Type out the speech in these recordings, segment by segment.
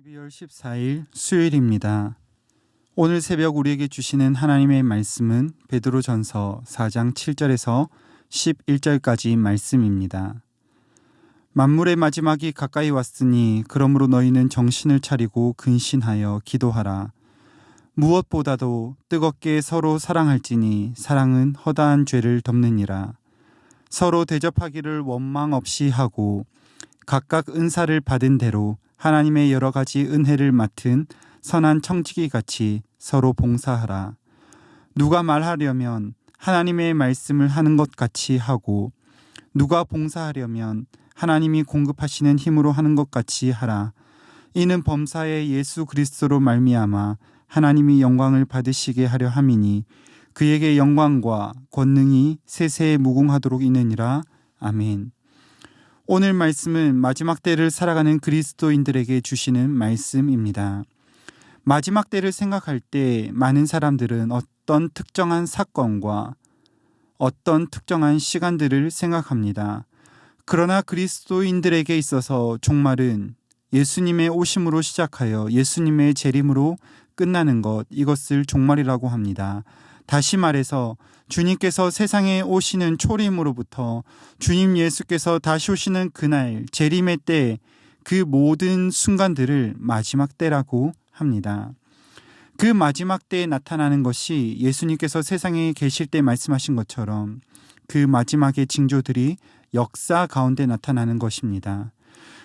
12월 14일 수요일입니다. 오늘 새벽 우리에게 주시는 하나님의 말씀은 베드로전서 4장 7절에서 11절까지 말씀입니다. 만물의 마지막이 가까이 왔으니 그러므로 너희는 정신을 차리고 근신하여 기도하라. 무엇보다도 뜨겁게 서로 사랑할지니 사랑은 허다한 죄를 덮느니라. 서로 대접하기를 원망 없이 하고 각각 은사를 받은 대로 하나님의 여러 가지 은혜를 맡은 선한 청지기 같이 서로 봉사하라. 누가 말하려면 하나님의 말씀을 하는 것 같이 하고 누가 봉사하려면 하나님이 공급하시는 힘으로 하는 것 같이 하라. 이는 범사에 예수 그리스도로 말미암아 하나님이 영광을 받으시게 하려 함이니 그에게 영광과 권능이 세세에 무궁하도록 있느니라. 아멘. 오늘 말씀은 마지막 때를 살아가는 그리스도인들에게 주시는 말씀입니다. 마지막 때를 생각할 때 많은 사람들은 어떤 특정한 사건과 어떤 특정한 시간들을 생각합니다. 그러나 그리스도인들에게 있어서 종말은 예수님의 오심으로 시작하여 예수님의 재림으로 끝나는 것, 이것을 종말이라고 합니다. 다시 말해서 주님께서 세상에 오시는 초림으로부터 주님 예수께서 다시 오시는 그날 재림의 때 그 모든 순간들을 마지막 때라고 합니다. 그 마지막 때에 나타나는 것이 예수님께서 세상에 계실 때 말씀하신 것처럼 그 마지막의 징조들이 역사 가운데 나타나는 것입니다.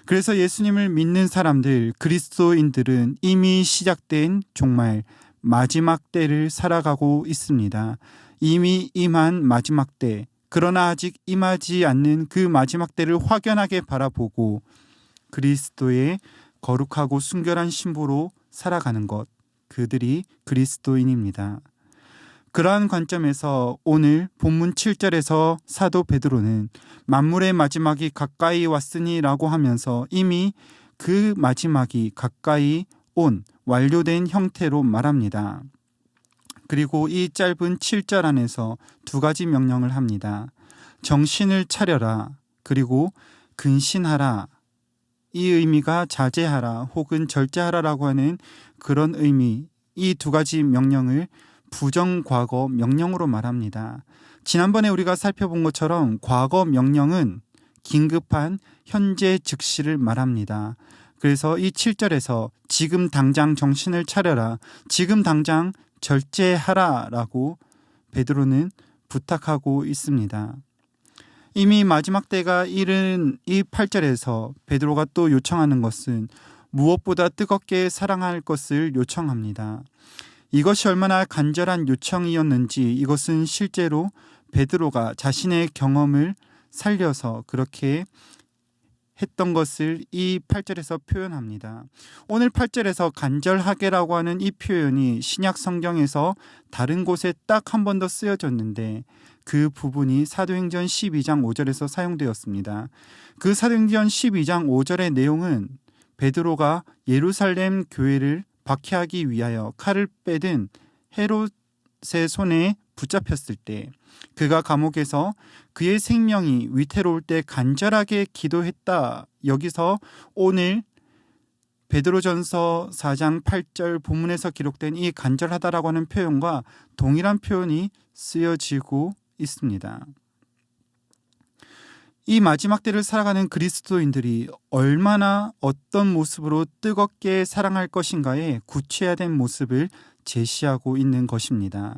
그래서 예수님을 믿는 사람들, 그리스도인들은 이미 시작된 종말, 마지막 때를 살아가고 있습니다. 이미 임한 마지막 때, 그러나 아직 임하지 않는 그 마지막 때를 확연하게 바라보고 그리스도의 거룩하고 순결한 신부로 살아가는 것, 그들이 그리스도인입니다. 그러한 관점에서 오늘 본문 7절에서 사도 베드로는 만물의 마지막이 가까이 왔으니 라고 하면서 이미 그 마지막이 가까이 온 완료된 형태로 말합니다. 그리고 이 짧은 7절 안에서 두 가지 명령을 합니다. 정신을 차려라, 그리고 근신하라. 이 의미가 자제하라 혹은 절제하라라고 하는 그런 의미, 이 두 가지 명령을 부정과거 명령으로 말합니다. 지난번에 우리가 살펴본 것처럼 과거 명령은 긴급한 현재 즉시를 말합니다. 그래서 이 7절에서 지금 당장 정신을 차려라, 지금 당장 절제하라 라고 베드로는 부탁하고 있습니다. 이미 마지막 때가 이른 이 8절에서 베드로가 또 요청하는 것은 무엇보다 뜨겁게 사랑할 것을 요청합니다. 이것이 얼마나 간절한 요청이었는지 이것은 실제로 베드로가 자신의 경험을 살려서 그렇게 했던 것을 이 8절에서 표현합니다. 오늘 8절에서 간절하게라고 하는 이 표현이 신약 성경에서 다른 곳에 딱 한 번 더 쓰여졌는데 그 부분이 사도행전 12장 5절에서 사용되었습니다. 그 사도행전 12장 5절의 내용은 베드로가 예루살렘 교회를 박해하기 위하여 칼을 빼든 헤롯의 손에 붙잡혔을 때 그가 감옥에서 그의 생명이 위태로울 때 간절하게 기도했다. 여기서 오늘 베드로전서 4장 8절 본문에서 기록된 이 간절하다라고 하는 표현과 동일한 표현이 쓰여지고 있습니다. 이 마지막 때를 살아가는 그리스도인들이 얼마나 어떤 모습으로 뜨겁게 사랑할 것인가에 구체화된 모습을 제시하고 있는 것입니다.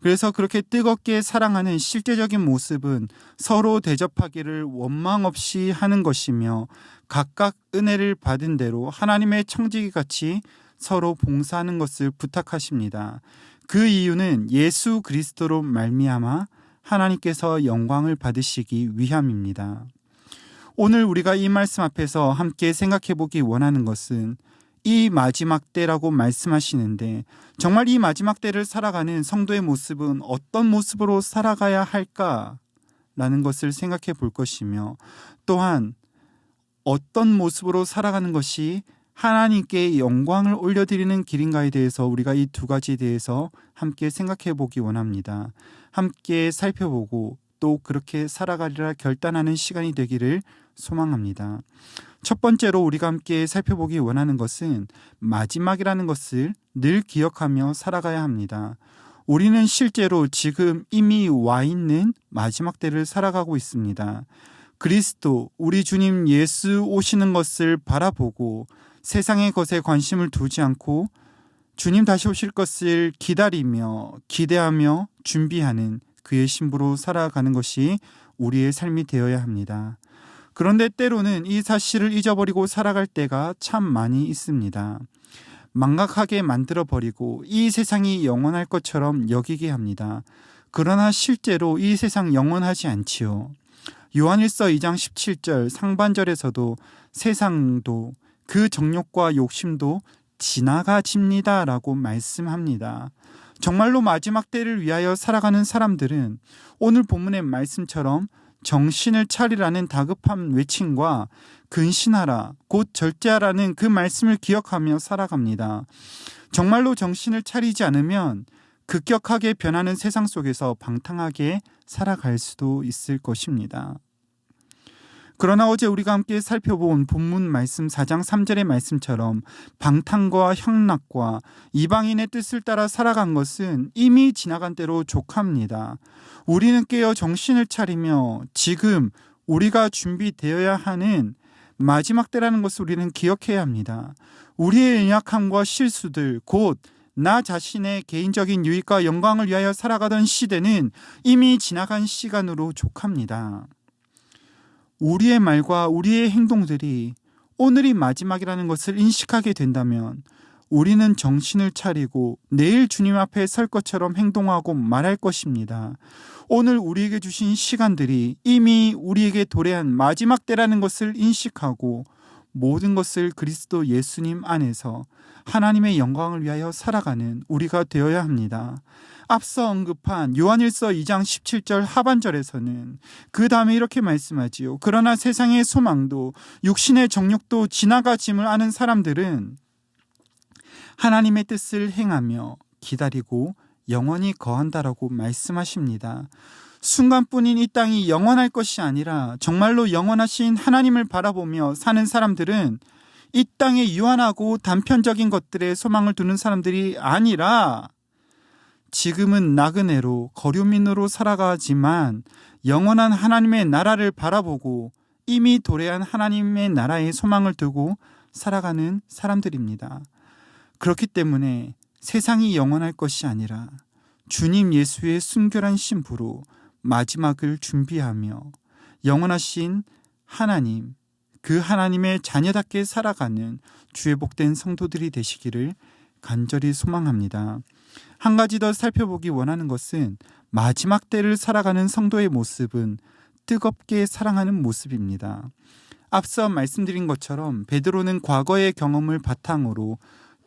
그래서 그렇게 뜨겁게 사랑하는 실제적인 모습은 서로 대접하기를 원망 없이 하는 것이며 각각 은혜를 받은 대로 하나님의 청지기 같이 서로 봉사하는 것을 부탁하십니다. 그 이유는 예수 그리스도로 말미암아 하나님께서 영광을 받으시기 위함입니다. 오늘 우리가 이 말씀 앞에서 함께 생각해 보기 원하는 것은 이 마지막 때라고 말씀하시는데 정말 이 마지막 때를 살아가는 성도의 모습은 어떤 모습으로 살아가야 할까라는 것을 생각해 볼 것이며 또한 어떤 모습으로 살아가는 것이 하나님께 영광을 올려드리는 길인가에 대해서 우리가 이 두 가지에 대해서 함께 생각해 보기 원합니다. 함께 살펴보고 또 그렇게 살아가리라 결단하는 시간이 되기를 소망합니다. 첫 번째로 우리가 함께 살펴보기 원하는 것은 마지막이라는 것을 늘 기억하며 살아가야 합니다. 우리는 실제로 지금 이미 와 있는 마지막 때를 살아가고 있습니다. 그리스도, 우리 주님 예수 오시는 것을 바라보고 세상의 것에 관심을 두지 않고 주님 다시 오실 것을 기다리며 기대하며 준비하는 그의 신부로 살아가는 것이 우리의 삶이 되어야 합니다. 그런데 때로는 이 사실을 잊어버리고 살아갈 때가 참 많이 있습니다. 망각하게 만들어버리고 이 세상이 영원할 것처럼 여기게 합니다. 그러나 실제로 이 세상 영원하지 않지요. 요한일서 2장 17절 상반절에서도 세상도 그 정욕과 욕심도 지나가집니다 라고 말씀합니다. 정말로 마지막 때를 위하여 살아가는 사람들은 오늘 본문의 말씀처럼 정신을 차리라는 다급한 외침과 근신하라 곧 절제하라는 그 말씀을 기억하며 살아갑니다. 정말로 정신을 차리지 않으면 급격하게 변하는 세상 속에서 방탕하게 살아갈 수도 있을 것입니다. 그러나 어제 우리가 함께 살펴본 본문 말씀 4장 3절의 말씀처럼 방탕과 향락과 이방인의 뜻을 따라 살아간 것은 이미 지나간 때로 족합니다. 우리는 깨어 정신을 차리며 지금 우리가 준비되어야 하는 마지막 때라는 것을 우리는 기억해야 합니다. 우리의 연약함과 실수들 곧 나 자신의 개인적인 유익과 영광을 위하여 살아가던 시대는 이미 지나간 시간으로 족합니다. 우리의 말과 우리의 행동들이 오늘이 마지막이라는 것을 인식하게 된다면 우리는 정신을 차리고 내일 주님 앞에 설 것처럼 행동하고 말할 것입니다. 오늘 우리에게 주신 시간들이 이미 우리에게 도래한 마지막 때라는 것을 인식하고 모든 것을 그리스도 예수님 안에서 하나님의 영광을 위하여 살아가는 우리가 되어야 합니다. 앞서 언급한 요한일서 2장 17절 하반절에서는 그 다음에 이렇게 말씀하지요. 그러나 세상의 소망도 육신의 정욕도 지나가짐을 아는 사람들은 하나님의 뜻을 행하며 기다리고 영원히 거한다라고 말씀하십니다. 순간뿐인 이 땅이 영원할 것이 아니라 정말로 영원하신 하나님을 바라보며 사는 사람들은 이 땅에 유한하고 단편적인 것들에 소망을 두는 사람들이 아니라 지금은 나그네로 거류민으로 살아가지만 영원한 하나님의 나라를 바라보고 이미 도래한 하나님의 나라에 소망을 두고 살아가는 사람들입니다. 그렇기 때문에 세상이 영원할 것이 아니라 주님 예수의 순결한 신부로 마지막을 준비하며 영원하신 하나님, 그 하나님의 자녀답게 살아가는 주의 복된 성도들이 되시기를 간절히 소망합니다. 한 가지 더 살펴보기 원하는 것은 마지막 때를 살아가는 성도의 모습은 뜨겁게 사랑하는 모습입니다. 앞서 말씀드린 것처럼 베드로는 과거의 경험을 바탕으로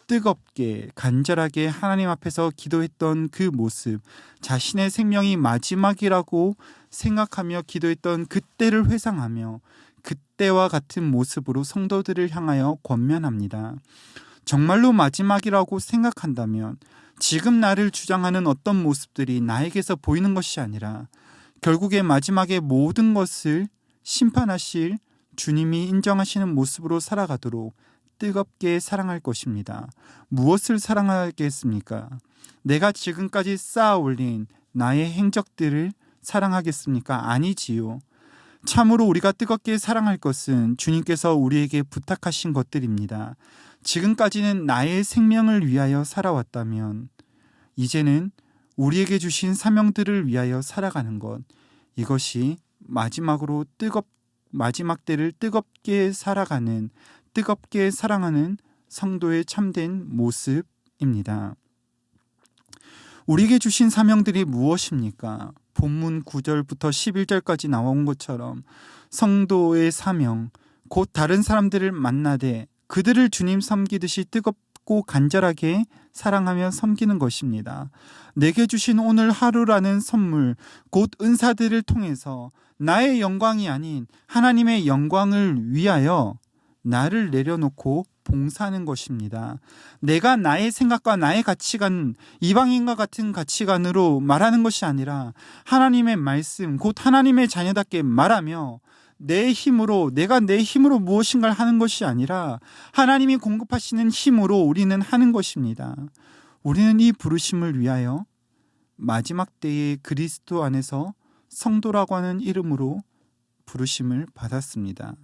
뜨겁게 간절하게 하나님 앞에서 기도했던 그 모습, 자신의 생명이 마지막이라고 생각하며 기도했던 그때를 회상하며 그때와 같은 모습으로 성도들을 향하여 권면합니다. 정말로 마지막이라고 생각한다면 지금 나를 주장하는 어떤 모습들이 나에게서 보이는 것이 아니라 결국에 마지막에 모든 것을 심판하실 주님이 인정하시는 모습으로 살아가도록 뜨겁게 사랑할 것입니다. 무엇을 사랑하겠습니까? 내가 지금까지 쌓아 올린 나의 행적들을 사랑하겠습니까? 아니지요. 참으로 우리가 뜨겁게 사랑할 것은 주님께서 우리에게 부탁하신 것들입니다. 지금까지는 나의 생명을 위하여 살아왔다면 이제는 우리에게 주신 사명들을 위하여 살아가는 것, 이것이 마지막으로 마지막 때를 뜨겁게 살아가는, 뜨겁게 사랑하는 성도의 참된 모습입니다. 우리에게 주신 사명들이 무엇입니까? 본문 9절부터 11절까지 나온 것처럼 성도의 사명, 곧 다른 사람들을 만나되 그들을 주님 섬기듯이 뜨겁고 간절하게 사랑하며 섬기는 것입니다. 내게 주신 오늘 하루라는 선물, 곧 은사들을 통해서 나의 영광이 아닌 하나님의 영광을 위하여 나를 내려놓고 봉사하는 것입니다. 내가 나의 생각과 나의 가치관, 이방인과 같은 가치관으로 말하는 것이 아니라 하나님의 말씀, 곧 하나님의 자녀답게 말하며 내 힘으로, 내가 내 힘으로 무엇인가를 하는 것이 아니라 하나님이 공급하시는 힘으로 우리는 하는 것입니다. 우리는 이 부르심을 위하여 마지막 때에 그리스도 안에서 성도라고 하는 이름으로 부르심을 받았습니다.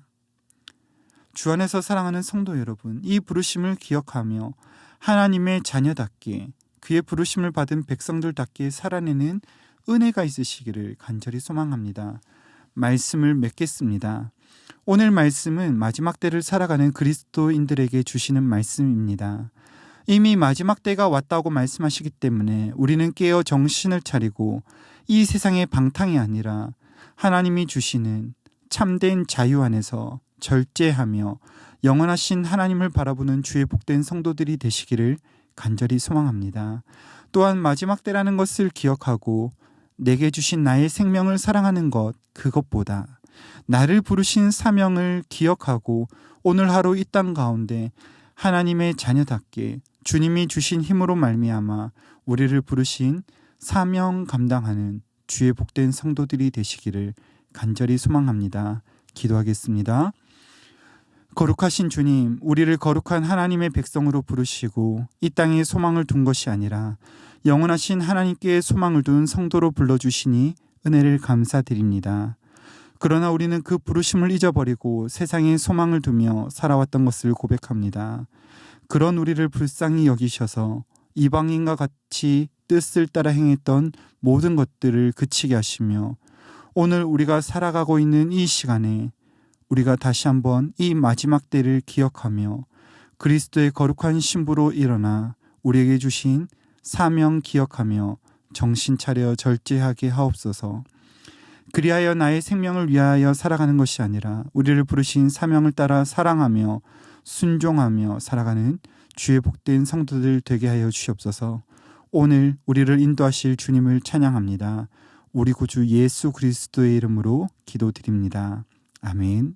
주 안에서 사랑하는 성도 여러분, 이 부르심을 기억하며 하나님의 자녀답게, 그의 부르심을 받은 백성들답게 살아내는 은혜가 있으시기를 간절히 소망합니다. 말씀을 맺겠습니다. 오늘 말씀은 마지막 때를 살아가는 그리스도인들에게 주시는 말씀입니다. 이미 마지막 때가 왔다고 말씀하시기 때문에 우리는 깨어 정신을 차리고 이 세상의 방탕이 아니라 하나님이 주시는 참된 자유 안에서 절제하며 영원하신 하나님을 바라보는 주의 복된 성도들이 되시기를 간절히 소망합니다. 또한 마지막 때라는 것을 기억하고 내게 주신 나의 생명을 사랑하는 것, 그것보다 나를 부르신 사명을 기억하고 오늘 하루 이 땅 가운데 하나님의 자녀답게 주님이 주신 힘으로 말미암아 우리를 부르신 사명 감당하는 주의 복된 성도들이 되시기를 간절히 소망합니다. 기도하겠습니다. 거룩하신 주님, 우리를 거룩한 하나님의 백성으로 부르시고 이 땅에 소망을 둔 것이 아니라 영원하신 하나님께 소망을 둔 성도로 불러주시니 은혜를 감사드립니다. 그러나 우리는 그 부르심을 잊어버리고 세상에 소망을 두며 살아왔던 것을 고백합니다. 그런 우리를 불쌍히 여기셔서 이방인과 같이 뜻을 따라 행했던 모든 것들을 그치게 하시며 오늘 우리가 살아가고 있는 이 시간에 우리가 다시 한번 이 마지막 때를 기억하며 그리스도의 거룩한 신부로 일어나 우리에게 주신 사명 기억하며 정신 차려 절제하게 하옵소서. 그리하여 나의 생명을 위하여 살아가는 것이 아니라 우리를 부르신 사명을 따라 사랑하며 순종하며 살아가는 주의 복된 성도들 되게 하여 주시옵소서. 오늘 우리를 인도하실 주님을 찬양합니다. 우리 구주 예수 그리스도의 이름으로 기도드립니다. 아멘.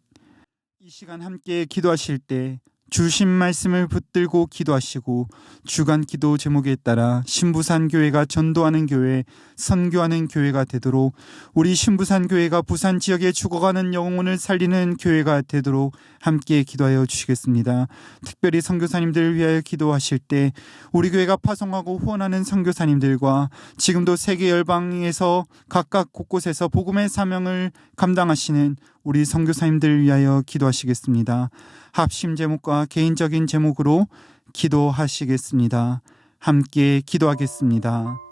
이 시간 함께 기도하실 때 주신 말씀을 붙들고 기도하시고 주간 기도 제목에 따라 신부산 교회가 전도하는 교회, 선교하는 교회가 되도록 우리 신부산 교회가 부산 지역에 죽어가는 영혼을 살리는 교회가 되도록 함께 기도하여 주시겠습니다. 특별히 선교사님들을 위하여 기도하실 때 우리 교회가 파송하고 후원하는 선교사님들과 지금도 세계 열방에서 각각 곳곳에서 복음의 사명을 감당하시는 우리 선교사님들을 위하여 기도하시겠습니다. 합심 제목과 개인적인 제목으로 기도하시겠습니다. 함께 기도하겠습니다.